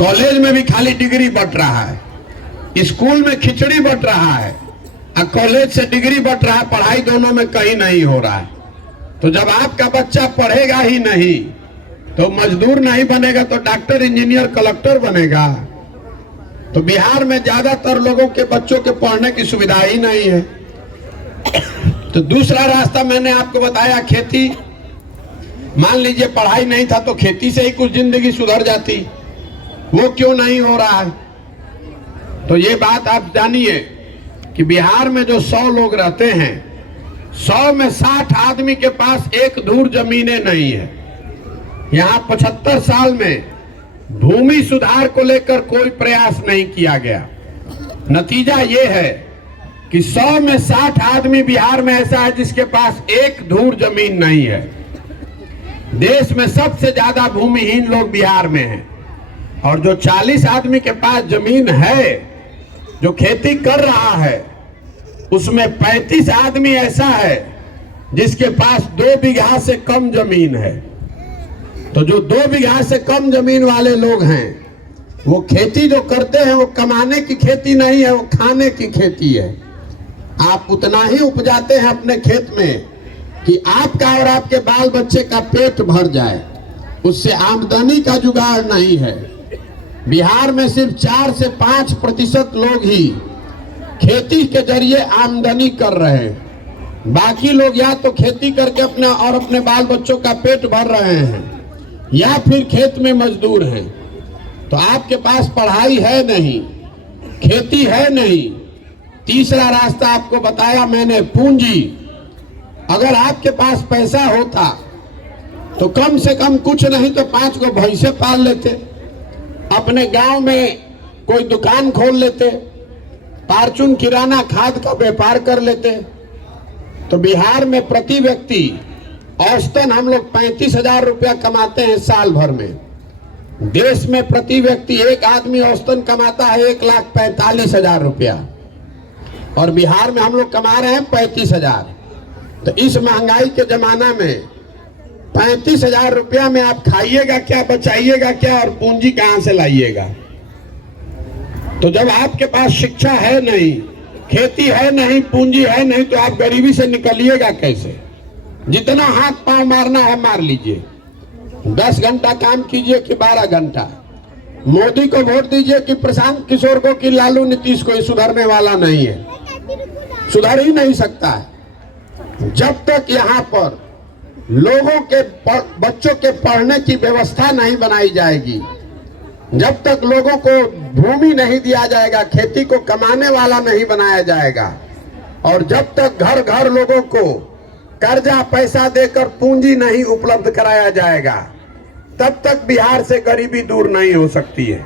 College में भी खाली डिग्री बंट रहा है, स्कूल में खिचड़ी बंट रहा है और कॉलेज से डिग्री बंट रहा है, पढ़ाई दोनों में कहीं नहीं हो रहा है। तो जब आपका बच्चा पढ़ेगा ही नहीं तो मजदूर नहीं बनेगा तो डॉक्टर, इंजीनियर, कलेक्टर बनेगा। तो बिहार में ज्यादातर लोगों के बच्चों के पढ़ने की सुविधा ही नहीं है। तो दूसरा रास्ता मैंने आपको बताया, खेती। मान लीजिए पढ़ाई नहीं था तो खेती से ही कुछ जिंदगी सुधर जाती, वो क्यों नहीं हो रहा है? तो ये बात आप जानिए कि बिहार में जो 100 लोग रहते हैं, 100 में 60 आदमी के पास एक धूर जमीनें नहीं है। यहाँ 75 साल में भूमि सुधार को लेकर कोई प्रयास नहीं किया गया। नतीजा ये है कि 100 में 60 आदमी बिहार में ऐसा है जिसके पास एक धूर जमीन नहीं है। देश में सबसे ज्यादा भूमिहीन लोग बिहार में हैं, और जो 40 आदमी के पास जमीन है जो खेती कर रहा है, उसमें 35 आदमी ऐसा है जिसके पास 2 बीघा से कम जमीन है। तो जो 2 बीघा से कम जमीन वाले लोग हैं, वो खेती जो करते हैं वो कमाने की खेती नहीं है, वो खाने की खेती है। आप उतना ही उपजाते हैं अपने खेत में कि आपका और आपके बाल बच्चे का पेट भर जाए, उससे आमदनी का जुगाड़ नहीं है। बिहार में सिर्फ 4 से 5% लोग ही खेती के जरिए आमदनी कर रहे हैं। बाकी लोग या तो खेती करके अपना और अपने बाल बच्चों का पेट भर रहे हैं या फिर खेत में मजदूर हैं। तो आपके पास पढ़ाई है नहीं, खेती है नहीं। तीसरा रास्ता आपको बताया मैंने, पूंजी। अगर आपके पास पैसा होता तो कम से कम कुछ नहीं तो 5 को भैंसे पाल लेते, अपने गांव में कोई दुकान खोल लेते, फार्चून किराना खाद का व्यापार कर लेते। तो बिहार में प्रति व्यक्ति औसतन हम लोग 35,000 रुपया कमाते हैं साल भर में। देश में प्रति व्यक्ति एक आदमी औसतन कमाता है 1,45,000 रुपया, और बिहार में हम लोग कमा रहे हैं 35,000। तो इस महंगाई के जमाना में 35,000 रुपया में आप खाइएगा क्या, बचाइएगा क्या, और पूंजी कहां से लाइएगा? तो जब आपके पास शिक्षा है नहीं, खेती है नहीं, पूंजी है नहीं, तो आप गरीबी से निकलिएगा कैसे? जितना हाथ पांव मारना है मार लीजिए, 10 घंटा काम कीजिए कि 12 घंटा। मोदी को वोट दीजिए कि प्रशांत किशोर को कि लालू नीतीश को, सुधरने वाला नहीं है, सुधर ही नहीं सकता है। जब तक यहाँ पर लोगों के बच्चों के पढ़ने की व्यवस्था नहीं बनाई जाएगी, जब तक लोगों को भूमि नहीं दिया जाएगा, खेती को कमाने वाला नहीं बनाया जाएगा, और जब तक घर घर लोगों को कर्जा पैसा देकर पूंजी नहीं उपलब्ध कराया जाएगा, तब तक बिहार से गरीबी दूर नहीं हो सकती है।